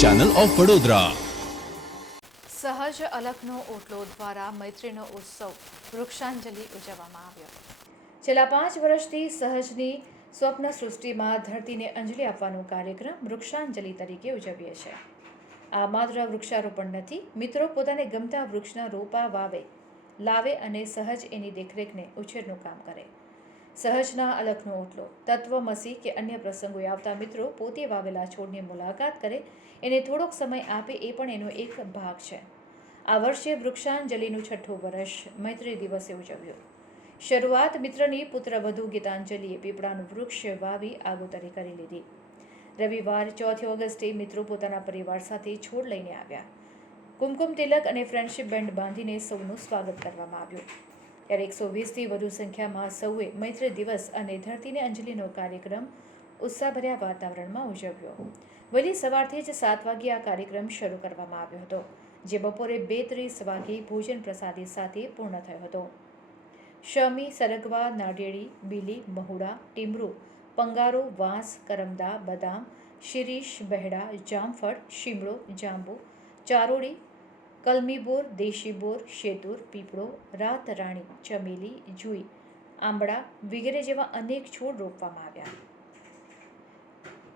Channel of Vadodara સહજ અલખનો ઓટલો દ્વારા મૈત્રીનો ઉત્સવ વૃક્ષાંજલિ ઉજવવામાં આવ્યો. છેલ્લા પાંચ વર્ષથી સહજની સ્વપ્ન સૃષ્ટિમાં ધરતીને અંજલિ આપવાનો કાર્યક્રમ વૃક્ષાંજલિ તરીકે ઉજવીએ છીએ. આ માત્ર વૃક્ષારોપણ નથી, મિત્રો પોતાને ગમતા વૃક્ષના રોપા વાવે, લાવે અને સહજ એની દેખરેખને ઉછેરનું કામ કરે. સહજના અલખનો ઓટલો. તત્વમસી કે અન્ય પ્રસંગોએ આવતા મિત્રો પોતે વાવેલા છોડની મુલાકાત કરે, એને થોડોક સમય આપે એ પણ એનો એક ભાગ છે. આ વર્ષે વૃક્ષાંજલિનું છઠ્ઠું વર્ષ મૈત્રી દિવસે ઉજવ્યું. શરૂઆત મિત્રની પુત્રવધુ ગીતાંજલિએ પીપળાનું વૃક્ષ વાવી આગોતરી કરી લીધી. રવિવાર ચોથી ઓગસ્ટે મિત્રો પોતાના પરિવાર સાથે છોડ લઈને આવ્યા. કુમકુમ તિલક અને ફ્રેન્ડશિપ બેન્ડ બાંધીને સૌનું સ્વાગત કરવામાં આવ્યું. ત્યારે એકસો વીસથી વધુ સંખ્યામાં સૌએ મૈત્રી દિવસ અને ધરતીને અંજલિનો કાર્યક્રમ ઉત્સાહભર્યા વાતાવરણમાં ઉજવ્યો. વહેલી સવારથી જ સાત વાગ્યે આ કાર્યક્રમ શરૂ કરવામાં આવ્યો હતો, જે બપોરે બે ત્રીસ વાગે ભોજન પ્રસાદી સાથે પૂર્ણ થયો હતો. શમી, સરગવા નાળિયેળી બીલી, મહુડા, ટીમરૂ, પંગારો, વાંસ, કરમદા, બદામ, શિરીષ, બહેડા, જામફળ, શીમળો, જાંબુ, ચારોળી કલમી બોર દેશી બોર શેતુર, પીપળો, રાતરાણી, ચમેલી, જુઈ, આંબળા વગેરે જેવા અનેક છોડ રોપવામાં આવ્યા.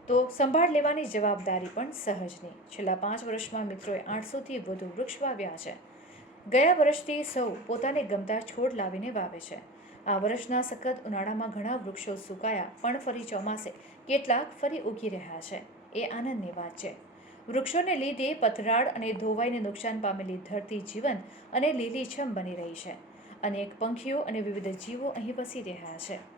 તો સંભાળ લેવાની જવાબદારી પણ સહજની છેલ્લા પાંચ વર્ષમાં મિત્રોએ આઠસોથી વધુ વૃક્ષ વાવ્યા છે. ગયા વર્ષથી સૌ પોતાને ગમતા છોડ લાવીને વાવે છે. આ વર્ષના સખત ઉનાળામાં ઘણા વૃક્ષો સુકાયા, પણ ફરી ચોમાસે કેટલાક ફરી ઉગી રહ્યા છે. એ આનંદની વાત છે. વૃક્ષોને લીધે પથરાળ અને ધોવાઈને નુકસાન પામેલી ધરતી જીવન અને લીલીછમ બની રહી છે. અનેક પંખીઓ અને વિવિધ જીવો અહીં વસી રહ્યા છે.